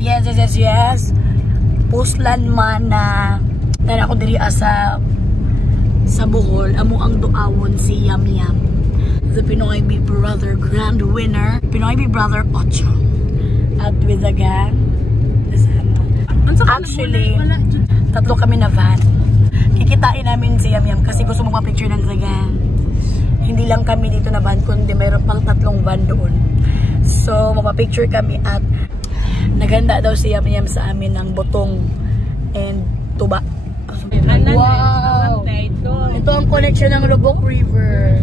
Yes. Puslan mana. Dahil ako diri sa Bohol, amo ang duawon si Yam Yam. The Pinoy Big Brother Grand Winner. Pinoy Big Brother 8. At with the gang. Actually, tatlo kami na van. Kikitain namin si Yam Yam kasi gusto mong ma-picture ng the gang. Hindi lang kami dito na van, kundi mayroon pang 3 van doon. So, mapapicture kami at naganda daw si Yam Yam sa amin ng botong and tuba. Wow! Ito ang connection ng Lubok River.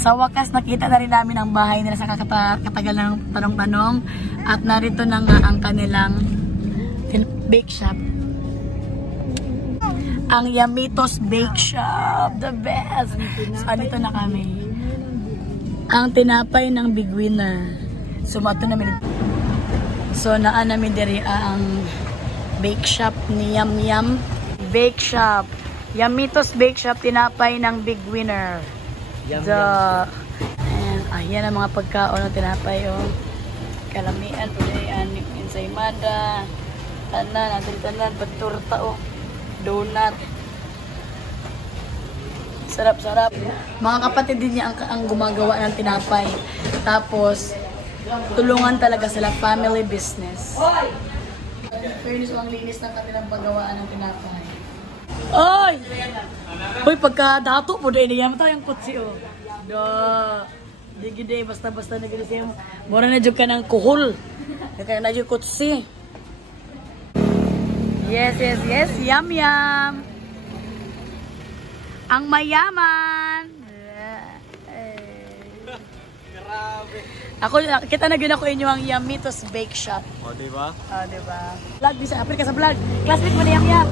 Sa wakas, nakita na rin namin ang bahay nila sa katagal ng tanong-tanong. At narito na nga ang kanilang bake shop. Ang Yamitos Bake Shop. The best! So, andito na kami. Ang tinapay ng Big Winner. So, mato namin. So, naan namin diri ang bake shop ni Yam Yam. Bake shop. Yamitos Bake Shop, tinapay ng Big Winner. Ayan ang mga pagkaon ng tinapay. Kalamian, ulian, ensaymada, tanan, paturta, donut. Sarap-sarap. Mga kapatid din niya ang gumagawa ng tinapay. Tapos, tulungan talaga sila, family business. Fairness, ang linis ng kanilang paggawaan ng tinapay. Oy! Hoy, pagka-dato po dahil niya matayang kutsi, Di basta-basta na gano'n siya. Mura na dyan ka ng kuhol. Kaya na dyan kutsi. Yes. Yam Yam. Ang mayaman. Ako, kita na gina ko inyo ang Yamitos Bake Shop. Diba? Diba? Vlog, bisa. Apil ka sa vlog. Classmate mo na Yam Yam.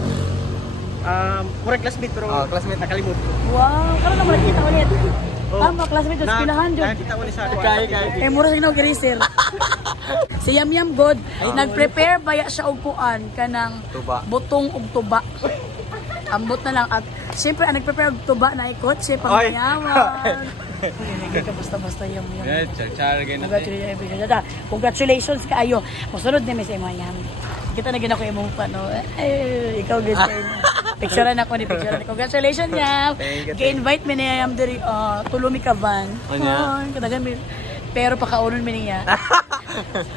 Murag classmate pero classmate nakalimot. Wow, karon na kita ulit. Mga classmate sa eskwelahan dyan. Nakita ko ni sa kay. Mura sa ginaw Si Yam Yam God, nag-prepare baya siya og kuan kanang butong ug tuba. Ambot na lang at siyempre ang nag-prepare og tuba na ikot siya pangyaman. Hindi ka basta-basta Yam Yam. Congratulations kaayo. Mosunod na mi sa imo Yam. Kita na gina ko imong pano. Ikaw good kayo. Picturean ako ni picturean. Congratulations Yam. Gi-invite mi niya Yam diri tulumi ka van. Kadagan mi. Pero pakaunon mi niya.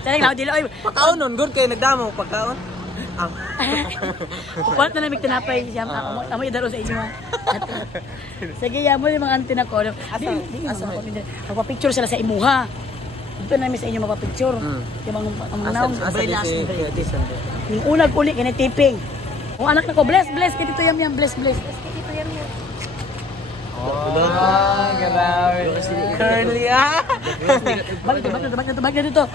Tanang na dili oy. Pakaunon good kay nagdamo pagkaon. Kukulat na namin tinapay Yam. Amo idaro sa inyo. Sige Yam mo yung mga antin ako. Magpa-picture sila sa imuha. Ito namin sa inyo mapapicture. Yung mga naong. Yung unag uli, kinitiping. Kung anak na ko, bless, kaya dito Yam, bless. Kaya dito Yam. Grabe. Curly Balik dito.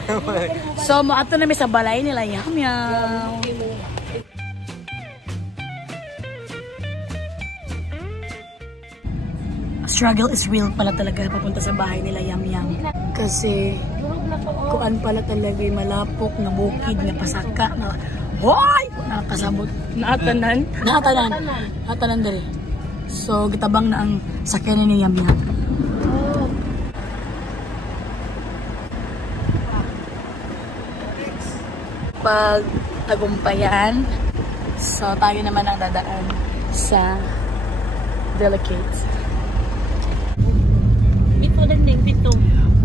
So, maato namin sa balay nila Yam. Struggle is real pala talaga papunta sa bahay nila Yam. Kasi kuan pala talaga malapok na bukid na pasaka na hoy nakasabot natanan diri. So gitabang na ang sakyan ni Yam. Pag tagumpayan, so tayo naman ang dadaan sa Delicates.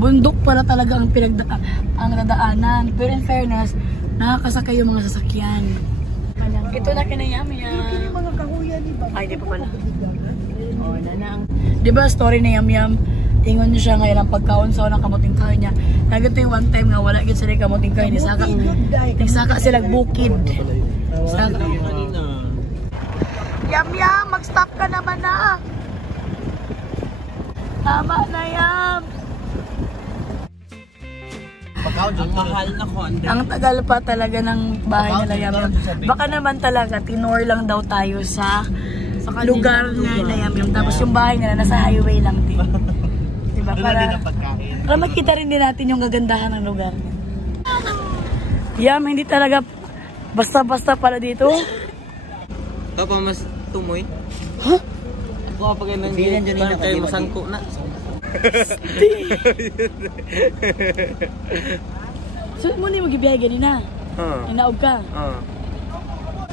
Bundok pala talaga ang dadaanan. Pero in fairness, nakakasakay yung mga sasakyan. Ito na kinayam yan. Mga kahuya, diba? Ay, di pa pala. Diba story na Yam? Ingon niya siya ngayon ang pagkaon sa unang kamuting kahoy niya. Nagito yung one time nga wala gid sila kamuting kahoy. Nagsaka sila bukid. Yam, mag-stop ka naman na. Tama na Yam. Ang tagal pa talaga ng bahay nila Yam. Baka naman talaga tinor lang daw tayo sa lugar nila Yam. Tapos yung bahay nila nasa highway lang din. Diba? Para makita rin din natin yung gagandahan ng lugar niya. Yam, hindi talaga basta-basta pala dito. Ito pa mas tumoy. Huh? Ako pa kayo nang kayo masangko na. So mo ni magibiyay ganina. Inaog ka.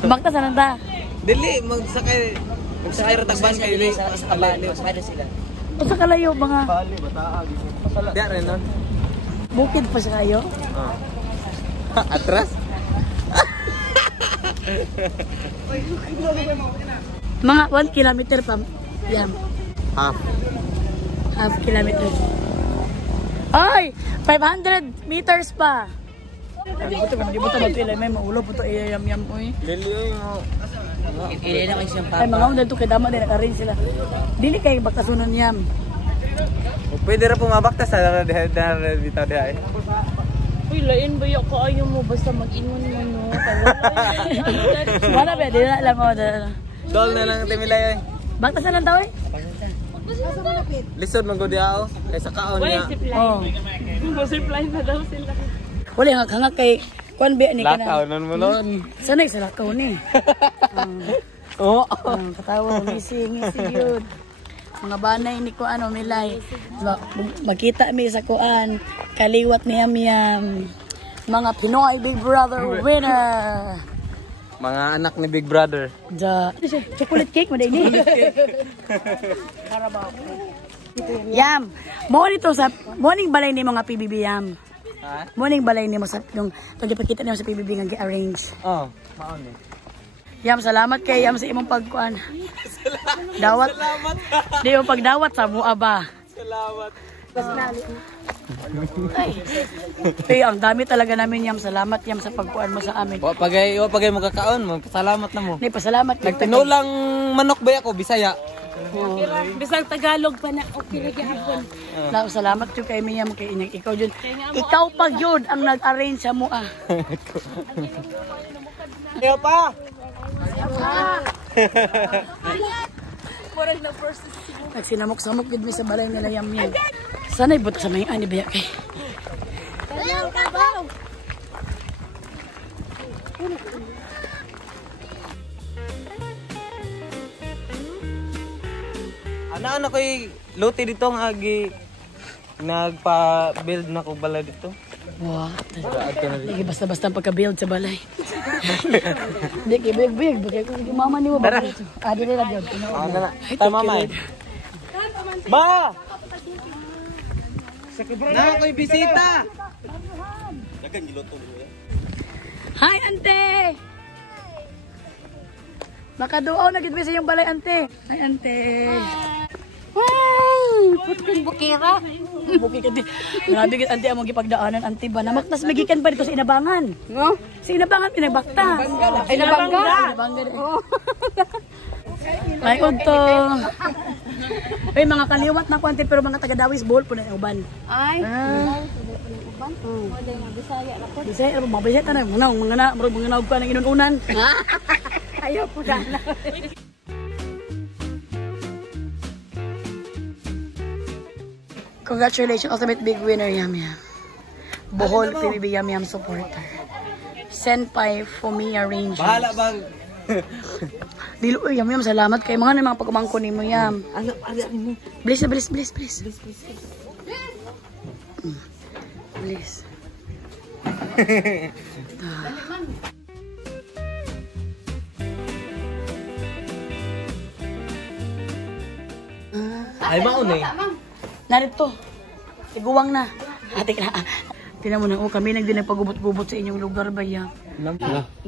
Bakta sa nanta. Dili magsakay ra tagban kay dili sa kabali sila. Usa kalayo mga Bali bataag. Di rin non. bukid pa sa kayo. Atras. Mga 1 kilometer pa. Yan. Half kilometer. Ay! 500 meters pa! Di buto ba ito ilay may maulo po ito yam-yam po eh. Dili mo. Ilay na kayo siyang Ay mga undan ito kay dama din naka-arrange sila. Dili kayo bakasunan yam. Pwede ra pumabakta sa bitaw diha. Uy, lain ba yung kaayo mo basta mag-ingon mo no? Wala ba? Di na alam mo. Dol na lang timilay. Bakta sa nang tao eh? Lisod man gud diha kay sa kaon niya. Oh. Supply na daw sila. Wala hangak kay kuan ba ni Lakaw kana. nun mo nun. Sanay sa lakaw ni. Oo. Katawa ngisi yun. Mga banay ni ko ano milay. Makita mi sa kuan kaliwat ni Yam. Mga Pinoy Big Brother winner. Mga anak ni Big Brother. Chocolate cake maday ni. Yam. Morning balay ni mga PBB Yam. Ha? Morning balay ni mo sa yung pagkita niyo sa PBB nga gi-arrange. Oh, maon ni. Yam, salamat kay Yam sa imong pagkuan. Dawat. Salamat. Di mo pagdawat sa mua ba. Salamat. Ay, ang dami talaga namin Yam. Salamat Yam sa pagkuan mo sa amin. Wa pagay mo kakaon mo. Salamat na mo. Nay, pasalamat. Nagtinulang manok ba ako Bisaya? Bisang Tagalog pa na okay na gihapon. Salamat yung kay Miyam kay inyang ikaw yun. Ikaw pa yun ang nag-arrange sa mua. Kaya pa. Nagsinamok-samok yun mi sa balay nila Yam Yam. Sana'y buta sa may ani baya kay. Ano ko'y luti dito nga nagpa-build na ko bala dito. Wow. Lagi basta-basta pagka-build sa balay. Hindi, kibig-big. Bagay ko yung mama ni mo. Adi nila dyan. Tama man. Ba! Na ako'y bisita! Hi, ante! Makaduaw na gitwi sa yung balay, ante. Hi, ante. Puting bukira. Buki ka din. Grabe git ante among gipagdaanan, ante ba? Namaktas magikan pa dito sa Inabangan. No? Sa Inabangan pinagbakta. Ay, nabangga. Inabangga. Ay, udto. Ay, mga kaliwat na kwante pero mga taga-Dawis bowl po na uban. Ay. Uban? Bisaya na po. Bisaya, mga Bisaya ta na. Mga naog pa ng inununan. Ayaw po na. Congratulations, ultimate big winner, Yam Yam. Bohol PBB Yam Yam supporter. Senpai Fumiya Rangers. Bahala bang? Dilo, Yam Yam, salamat kay mga mga pagkumangko ni mo, Yam. Ano mo? Please. Please. Ay, maun eh. Narito. Tiguwang na. Ate ka na. Tinan mo na, kami nagdi nagpagubot-gubot sa inyong lugar ba, Yam?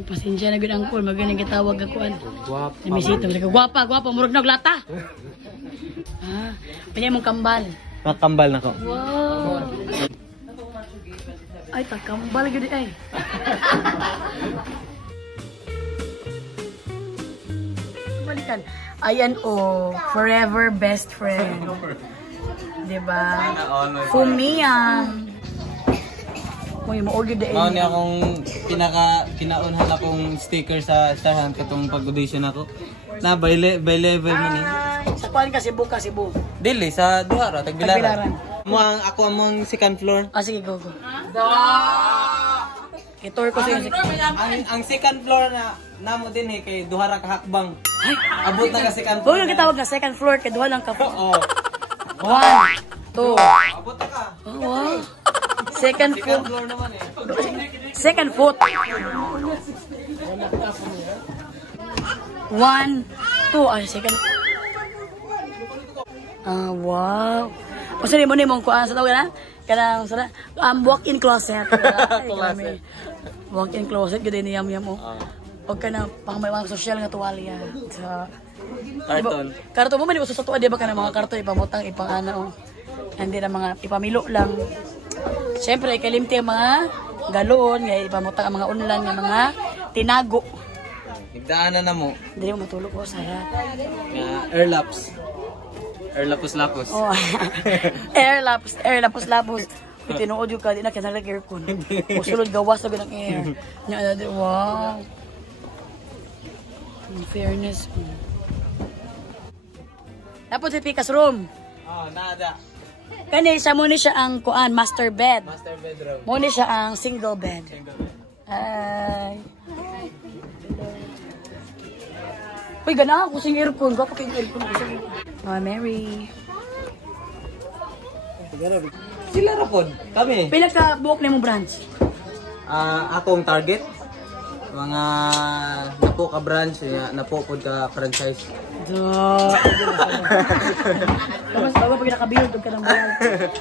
Pasensya na gud ang call, magaling gitawag ako an. Guwapa. Misita, gwapa, murag naglata. Panya mong kambal. Makambal na ko. Wow. Ay, kambal gyud ay. Balikan. Ayan forever best friend. Diba? Fumiya. Uy, maugid dahil. Mao ni akong kinaunhan akong sticker sa Star Hunt katong pag-audition ako. Na by level man ni. Sa kuan ka Cebu. Dili sa duha ra Tagbilaran. Tagbilaran. Ako among second floor. Sige, go. Itour ko sa iyo. Ang second floor na namo din eh kay duha ra ka hakbang. Abot na ka second Huwag floor. lang kitawag na second floor, kaya duha lang ka. Oo. 1, 2. Abot na ka. Oh, wow. Second Second foot. floor naman eh. Second foot. 1, 2. Ay, second. Ah, wow. Pasali mo ni mong kuan sa tawag na? Kanang sa walk-in closet. Closet. Walk-in closet gud ni yam mo. Og kana pang may mga social nga tuwalya. Sa Carton. karton mo man di sa tuwa di ba kana mga karton ipamutang ipang ano. Hindi na mga ipamilo lang. Siyempre kalimti ang mga galon nga ipamutang ang mga unlan nga mga tinago. Igdaanan na mo. Dili mo matulog ko Sara. Nga airlaps. Airlapos-lapos. Oh. Air lapos. Tinuod yung ka, di na kinalag aircon. O sulod gawas na ng air. Wow. In fairness. Tapos si Pika's room. Oh, nada. Kani siya muna siya ang kuan master bed. Master bedroom. Muna siya ang single bed. Ay. Uy, ganahan ko sing aircon. Gwapo kayong aircon ko sing Mama Mary. Sila ra pod. Kami. Pila ka buok na mong branch? Akong target mga napo ka branch, napo pod ka franchise. Duh. Tapos bago pag nakabuild ka ng buhay.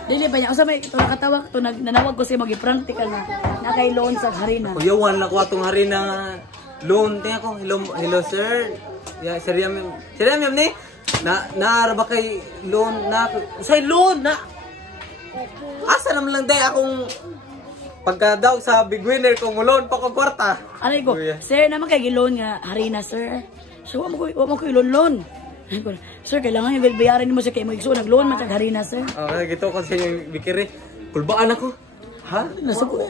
Dili ba niya? Usa may ito nakatawag to nanawag ko siya mag-practical na kay loan sa harina. Kuyawan na ko atong hari na loan. Tingnan ko. Hello sir. Yeah, sir Yam. Sir Yam ni. Na ba kay loan na say loan na. Asa naman lang day akong pagka daw sa big winner kung loan pa ko kwarta. Ano ko? Sir, naman kay loan nga harina, sir. So, wa mo ko loan. Sir, kailangan yung bayaran mo sa kay mo igso nag-loan man sa harina, sir. Okay, gito ko sa inyong bikiri. Kulbaan ako. Ha? Nasuko.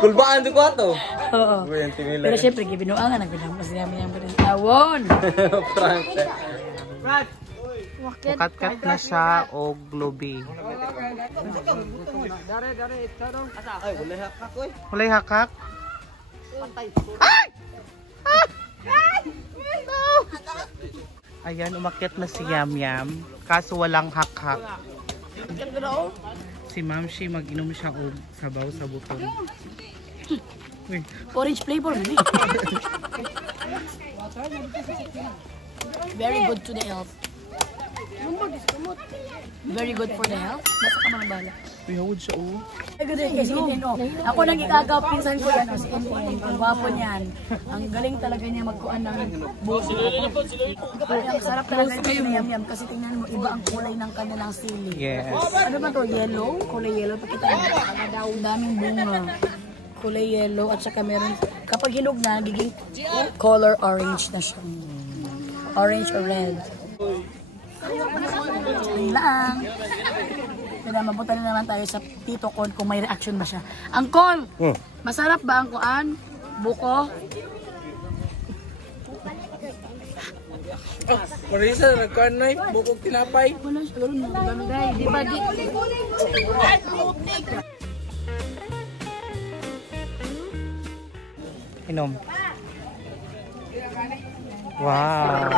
Kulbaan ko ato. Oo. Pero syempre, gibinuangan nagbilang siya niya mo rin. Tawon. Frank. Kat-kat na siya o globe. Walay hakak. Ay! Ayan, umakyat na si Yam Yam. Kaso walang hakak. Si Ma'am Shi mag-inom siya og sabaw sa buton. Orange flavor man eh. Very good to the health. Very good for the health. Basta ka mga bala. Bihawod siya o. Ay, good kasi Ino. Ako nang ikagaw, pinsan ko yan. Si Ino, ang gwapo niyan. Ang galing talaga niya magkuhan ng buko. Ang sarap talaga niya Yam Yam kasi tingnan mo, iba ang kulay ng kanilang sili. Yes. Ano ba to? Yellow? Kulay yellow. Pakita mo. Ang daming bunga. Kulay yellow at saka meron, kapag hinog na, nagiging color orange na siya. Orange or red. Ayun lang. Kaya mabuta na naman tayo sa Tito Con kung may reaction ba siya. Angkol! Masarap ba ang kuan? Buko? Marisa, nagkuhan na bukog tinapay. Wala siya. Gano'n na. Gano'n. Di ba di? Inom. Wow.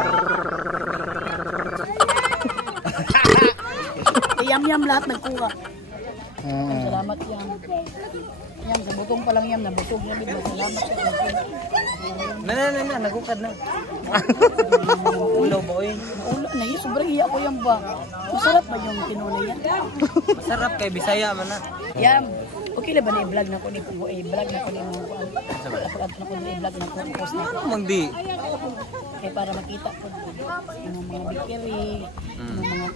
Yam Yam lahat nagkuha. Salamat Yam. Yam, sa butong pa lang Yam, nabusog niya. Salamat siya. Nagukad na. Ulo boy. Ulo na yun, sobrang iya ko Yam ba? Masarap ba yung tinulay yan? Masarap kay Bisaya man na. Yam, okay na ba na i-vlog na ko ni Pugo? I-vlog na ko ni mga kuan. Kapag na ko na i-vlog na ko, post na ko. Mang di. Kaya para makita ko yung mga bikiri, yung mga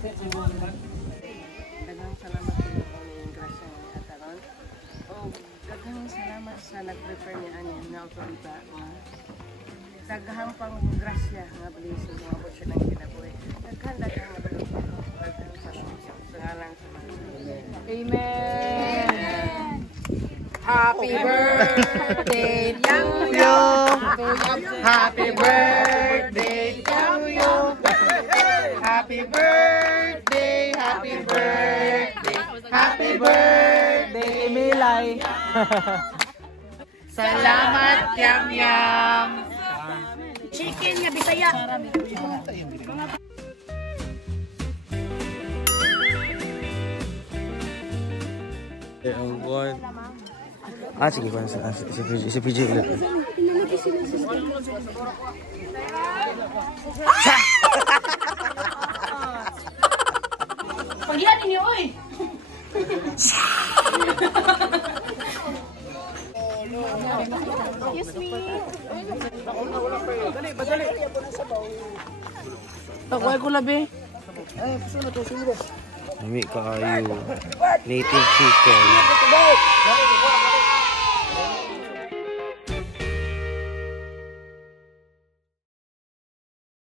Daghang salamat po ng grasya ni Ataron. O daghang salamat sa nag-refer niya aniya na autorita nga daghang pang grasya nga blessing nga po siya ng kinabuhi. Daghang nga balita. Daghang salamat sa ngalan sa mga. Amen. Happy birthday to you. Happy birthday to you. Happy birthday, happy birthday, happy birthday, Milay. Salamat, Yam Yam. Chicken nga Bisaya. Oh God. Sige ko si PJ ulit. Pagihan ninyo, oy! Takway ko labi. Nami kaayo. Native chicken.